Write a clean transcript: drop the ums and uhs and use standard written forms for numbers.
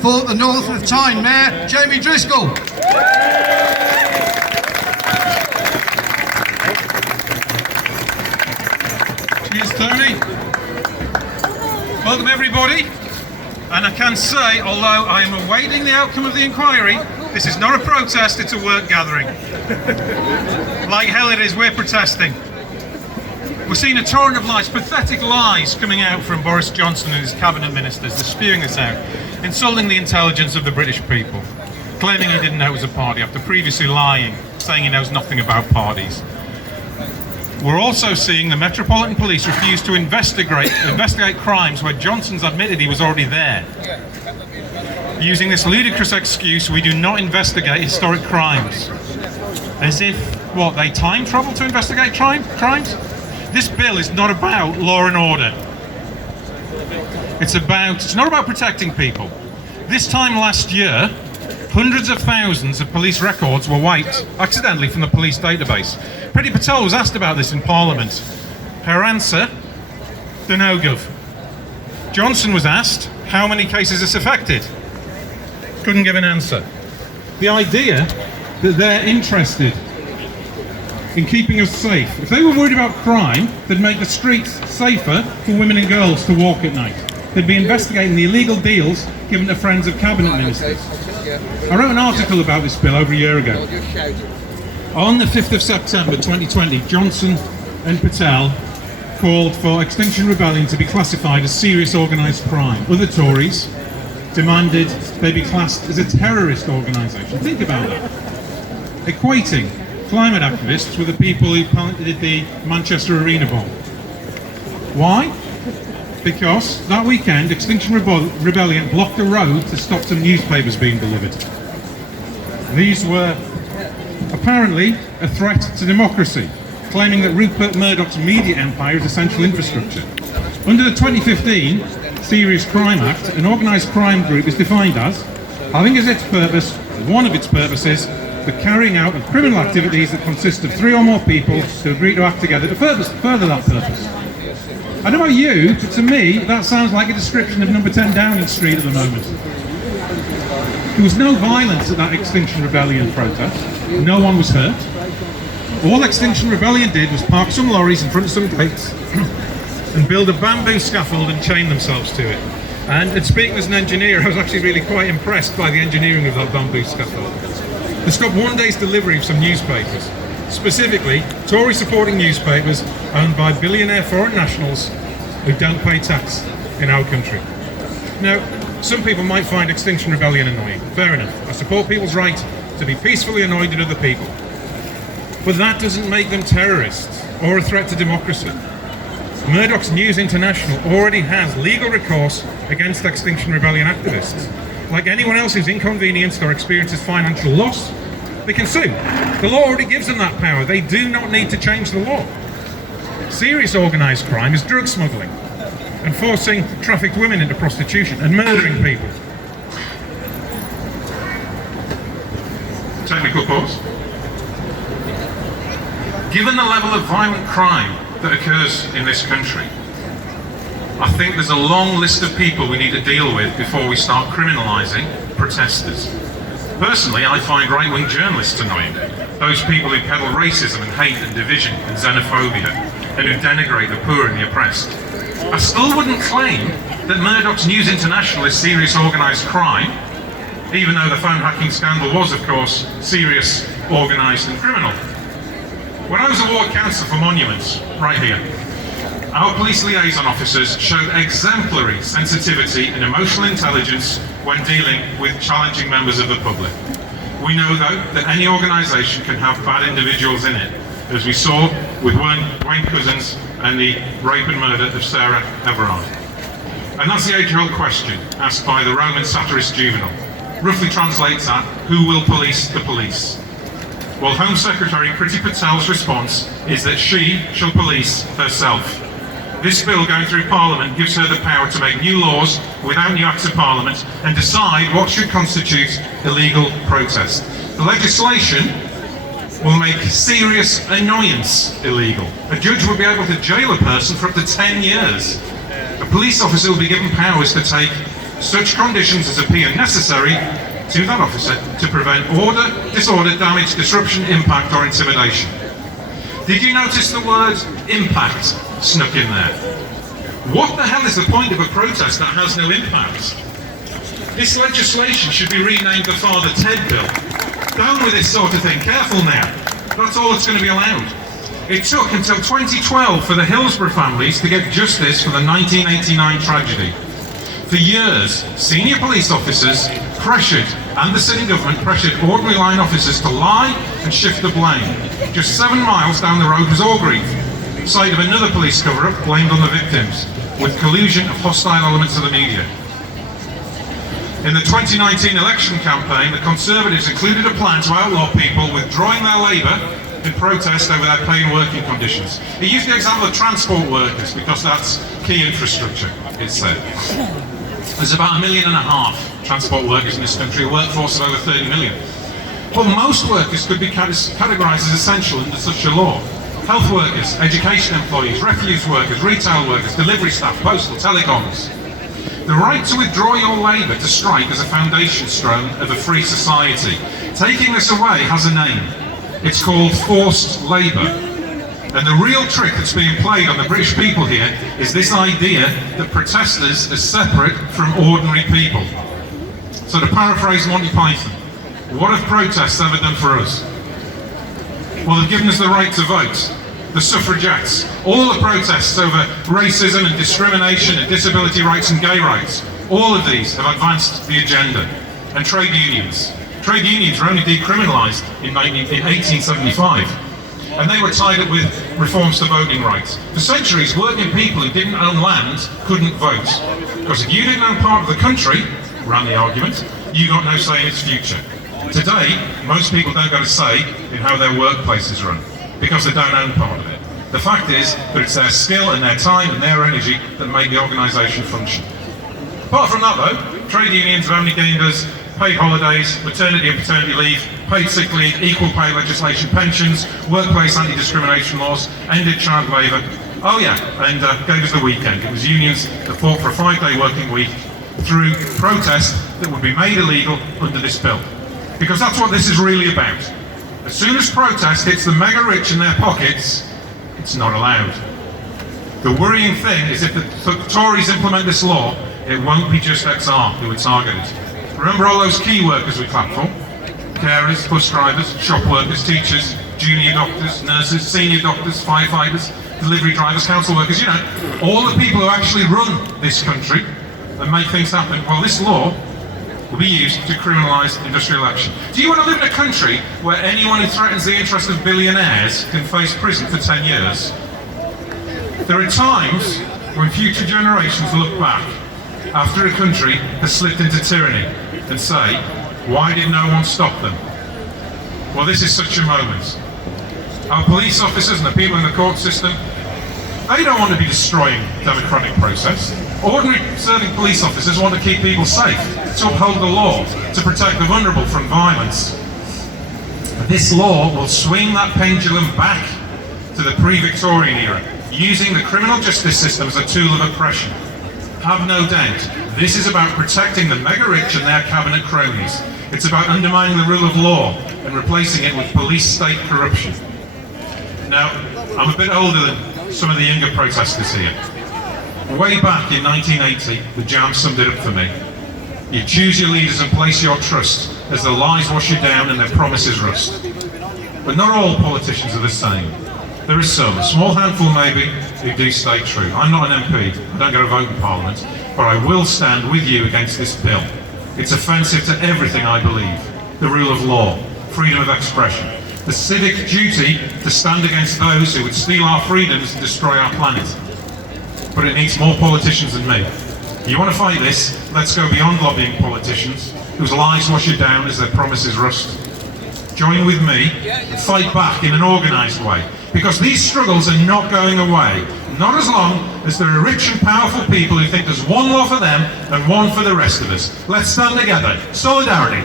for the North Tyne Mayor, Jamie Driscoll. Cheers, Tony. Welcome, everybody. And I can say, although I am awaiting the outcome of the inquiry, this is not a protest, it's a work gathering. Like hell it is, we're protesting. We're seeing a torrent of lies, pathetic lies coming out from Boris Johnson and his cabinet ministers. They're spewing this out, insulting the intelligence of the British people, claiming he didn't know it was a party after previously lying, saying he knows nothing about parties. We're also seeing the Metropolitan Police refuse to investigate crimes where Johnson's admitted he was already there. Using this ludicrous excuse, we do not investigate historic crimes. As if, what, they time travel to investigate crimes? This bill is not about law and order. It's not about protecting people. This time last year, hundreds of thousands of police records were wiped accidentally from the police database. Priti Patel was asked about this in Parliament. Her answer, dunno gov. Johnson was asked how many cases this affected. Couldn't give an answer. The idea that they're interested in keeping us safe. If they were worried about crime, they'd make the streets safer for women and girls to walk at night. They'd be investigating the illegal deals given to friends of cabinet ministers. I wrote an article about this bill over a year ago. On the 5th of September 2020, Johnson and Patel called for Extinction Rebellion to be classified as serious organised crime. Other Tories demanded they be classed as a terrorist organisation. Think about that. Equating climate activists with the people who planted the Manchester Arena bomb. Why? Because that weekend, Extinction Rebellion blocked a road to stop some newspapers being delivered. These were apparently a threat to democracy, claiming that Rupert Murdoch's media empire is essential infrastructure. Under the 2015 Serious Crime Act, an organised crime group is defined as having as its purpose, one of its purposes, the carrying out of criminal activities that consist of 3 or more people who agree to act together to further that purpose. I don't know about you, but to me, that sounds like a description of number 10 Downing Street at the moment. There was no violence at that Extinction Rebellion protest. No one was hurt. All Extinction Rebellion did was park some lorries in front of some gates and build a bamboo scaffold and chain themselves to it. And speaking as an engineer, I was actually really quite impressed by the engineering of that bamboo scaffold. They stopped one day's delivery of some newspapers, specifically Tory-supporting newspapers owned by billionaire foreign nationals who don't pay tax in our country. Now, some people might find Extinction Rebellion annoying. Fair enough. I support people's right to be peacefully annoyed at other people. But that doesn't make them terrorists or a threat to democracy. Murdoch's News International already has legal recourse against Extinction Rebellion activists. Like anyone else who's inconvenienced or experiences financial loss, they can sue. The law already gives them that power. They do not need to change the law. Serious organised crime is drug smuggling and forcing trafficked women into prostitution and murdering people. Technical pause. Given the level of violent crime that occurs in this country, I think there's a long list of people we need to deal with before we start criminalising protesters. Personally, I find right-wing journalists annoying. Those people who peddle racism and hate and division and xenophobia, and who denigrate the poor and the oppressed. I still wouldn't claim that Murdoch's News International is serious organised crime, even though the phone hacking scandal was, of course, serious, organised and criminal. When I was a ward councillor for Monuments, right here, our police liaison officers showed exemplary sensitivity and emotional intelligence when dealing with challenging members of the public. We know, though, that any organisation can have bad individuals in it, as we saw with Wayne Couzens and the rape and murder of Sarah Everard. And that's the age-old question asked by the Roman satirist Juvenal. Roughly translates at, who will police the police? Well, Home Secretary Priti Patel's response is that she shall police herself. This bill going through Parliament gives her the power to make new laws without new acts of Parliament and decide what should constitute illegal protest. The legislation will make serious annoyance illegal. A judge will be able to jail a person for up to 10 years. A police officer will be given powers to take such conditions as appear necessary to that officer to prevent order, disorder, damage, disruption, impact or intimidation. Did you notice the word impact snuck in there? What the hell is the point of a protest that has no impact? This legislation should be renamed the Father Ted Bill. Down with this sort of thing, careful now. That's all that's going to be allowed. It took until 2012 for the Hillsborough families to get justice for the 1989 tragedy. For years, senior police officers pressured, and the sitting government pressured ordinary line officers to lie and shift the blame. Just 7 miles down the road was Orgreave, site of another police cover-up blamed on the victims, with collusion of hostile elements of the media. In the 2019 election campaign, the Conservatives included a plan to outlaw people withdrawing their labour in protest over their pay and working conditions. He used the example of transport workers because that's key infrastructure, it said. There's about 1.5 million transport workers in this country, a workforce of over 30 million. Well, most workers could be categorised as essential under such a law. Health workers, education employees, refuse workers, retail workers, delivery staff, postal, telecoms. The right to withdraw your labour to strike is a foundation stone of a free society. Taking this away has a name. It's called forced labour. And the real trick that's being played on the British people here is this idea that protesters are separate from ordinary people. So to paraphrase Monty Python, what have protests ever done for us? Well, they've given us the right to vote. The suffragettes, all the protests over racism and discrimination and disability rights and gay rights, all of these have advanced the agenda. And trade unions. Trade unions were only decriminalised in 1875. And they were tied up with reforms to voting rights. For centuries, working people who didn't own land couldn't vote. Because if you didn't own part of the country, ran the argument, you got no say in its future. Today, most people don't get a say in how their workplaces run, because they don't own part of it. The fact is that it's their skill and their time and their energy that make the organisation function. Apart from that though, trade unions have only gained us paid holidays, maternity and paternity leave, paid sick leave, equal pay legislation, pensions, workplace anti-discrimination laws, ended child labour. Oh yeah, and gave us the weekend. It was unions that fought for a 5-day working week through protest that would be made illegal under this bill. Because that's what this is really about. As soon as protest hits the mega rich in their pockets, it's not allowed. The worrying thing is if the Tories implement this law, it won't be just XR who are targeted. Remember all those key workers we clapped for? Carers, bus drivers, shop workers, teachers, junior doctors, nurses, senior doctors, firefighters, delivery drivers, council workers, you know, all the people who actually run this country and make things happen. Well, this law will be used to criminalise industrial action. Do you want to live in a country where anyone who threatens the interest of billionaires can face prison for 10 years? There are times when future generations look back after a country has slipped into tyranny and say, why did no one stop them? Well, this is such a moment. Our police officers and the people in the court system, they don't want to be destroying the democratic process. Ordinary serving police officers want to keep people safe, to uphold the law, to protect the vulnerable from violence. This law will swing that pendulum back to the pre-Victorian era, using the criminal justice system as a tool of oppression. Have no doubt, this is about protecting the mega-rich and their cabinet cronies. It's about undermining the rule of law and replacing it with police-state corruption. Now, I'm a bit older than some of the younger protesters here. Way back in 1980, the Jam summed it up for me. You choose your leaders and place your trust as the lies wash you down and their promises rust. But not all politicians are the same. There is some, a small handful maybe, who do stay true. I'm not an MP, I don't get a vote in Parliament, but I will stand with you against this bill. It's offensive to everything I believe. The rule of law, freedom of expression, the civic duty to stand against those who would steal our freedoms and destroy our planet. But it needs more politicians than me. You want to fight this? Let's go beyond lobbying politicians whose lies wash you down as their promises rust. Join with me and fight back in an organised way, because these struggles are not going away, not as long as there are rich and powerful people who think there's one law for them and one for the rest of us. Let's stand together. Solidarity.